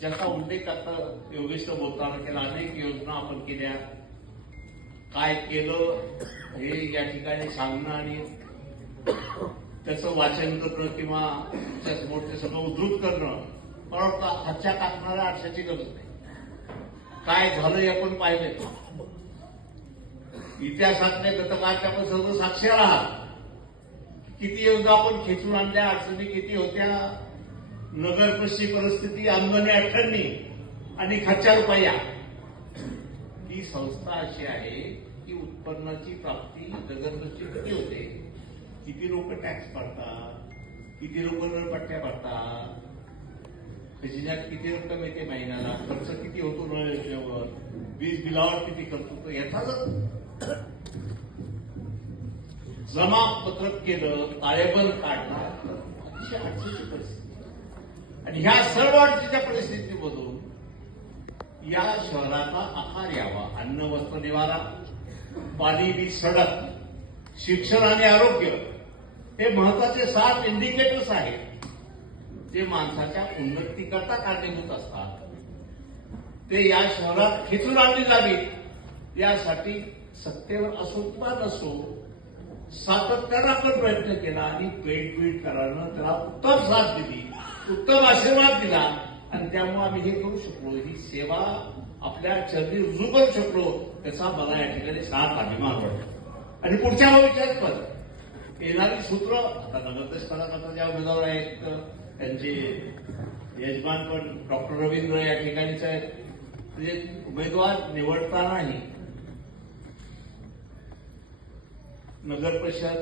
ज्याचा उल्लेख आता योगेश बोलताना केला, अनेक योजना आपण केल्या, काय केलं हे या ठिकाणी सांगणं आणि त्याचं वाचन करणं किंवा त्याच्यासमोर ते सगळं उद्धृत करणं मला वाटतं हातच्या टाकणाऱ्या आरशाची गरज नाही. काय झालं हे आपण पाहिलं, इतिहासातल्या गतकाळच्या आपण सर्व साक्षर आहात. किती योजना आपण खेचून आणल्या, अडचणी किती होत्या, नगर पश्चिम परिस्थिती, अंगणे 98 आणि खच्चा रुपया. ही संस्था अशी आहे की उत्पन्नाची प्राप्ती नगर पश्चिम किती होते, किती लोक टॅक्स भरतात, किती लोक नळपट्ट्या भरतात, खजिन्यात किती रक्कम येते महिन्याला, खर्च किती होतो नळ योजनेवर, वीज बिलावर किती खर्च होतो, याचा जर जमा पत्रक केलं, ताळेबंद काढला, अतिशय अडचणीची परिस्थिती. आणि ह्या सर्व अडचणीच्या परिस्थितीमधून या शहराचा आकार यावा. अन्न, वस्त्र, निवारा, पाणी, वीज, सडक, शिक्षण आणि आरोग्य हे महत्वाचे 7 इंडिकेटर्स आहेत जे माणसाच्या उन्नतीकरता कारणीभूत असतात. ते या शहरात खेचून आणली जावीत यासाठी सत्तेवर असो किंवा नसो सातत्यानं आपण प्रयत्न केला आणि पेट करायला त्याला उत्तम साथ दिली, उत्तम आशीर्वाद दिला आणि त्यामुळे आम्ही हे करू शकलो, ही सेवा आपल्या चरणी रुजू करू शकलो, त्याचा मला या ठिकाणी साथ अभिमान वाटतो. आणि पुढच्या भविष्यात पण येणारी सूत्र, आता नगरदेश करता ज्या उमेदवार आहेत त्यांचे यजमान पण डॉक्टर रवींद्र या ठिकाणीच आहेत. म्हणजे उमेदवार निवडतानाही नगर परिषद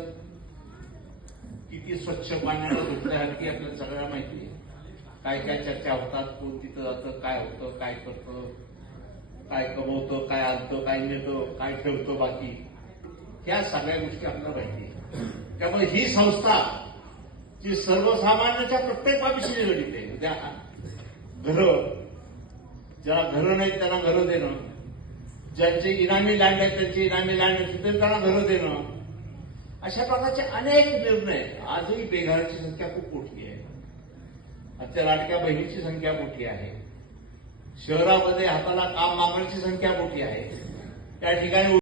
किती स्वच्छ पाण्यानं धुतल्यासारखी आपल्याला सगळ्यांना माहिती आहे. काय काय चर्चा होतात, कोण तिथं जातं, काय होतं, काय करतं, काय कमवतं, काय आणतं, काय नेतं, काय ठेवतं बाकी, ह्या सगळ्या गोष्टी आपल्याला माहिती आहे. त्यामुळे ही संस्था जी सर्वसामान्याच्या प्रत्येक बाबीशी निगडीत आहे. उद्या घरं, ज्याला घरं नाहीत त्यांना घरं देणं, ज्यांचे इनामी लँड आहेत त्यांची इनामी लँड असतील त्यांना घरं देणं, अशा प्रकारचे अनेक निर्णय. आजही बेघरांची संख्या खूप मोठी आहे, आजच्या लाडक्या बहिणीची संख्या मोठी आहे, शहरामध्ये हाताला काम मागण्याची संख्या मोठी आहे. त्या ठिकाणी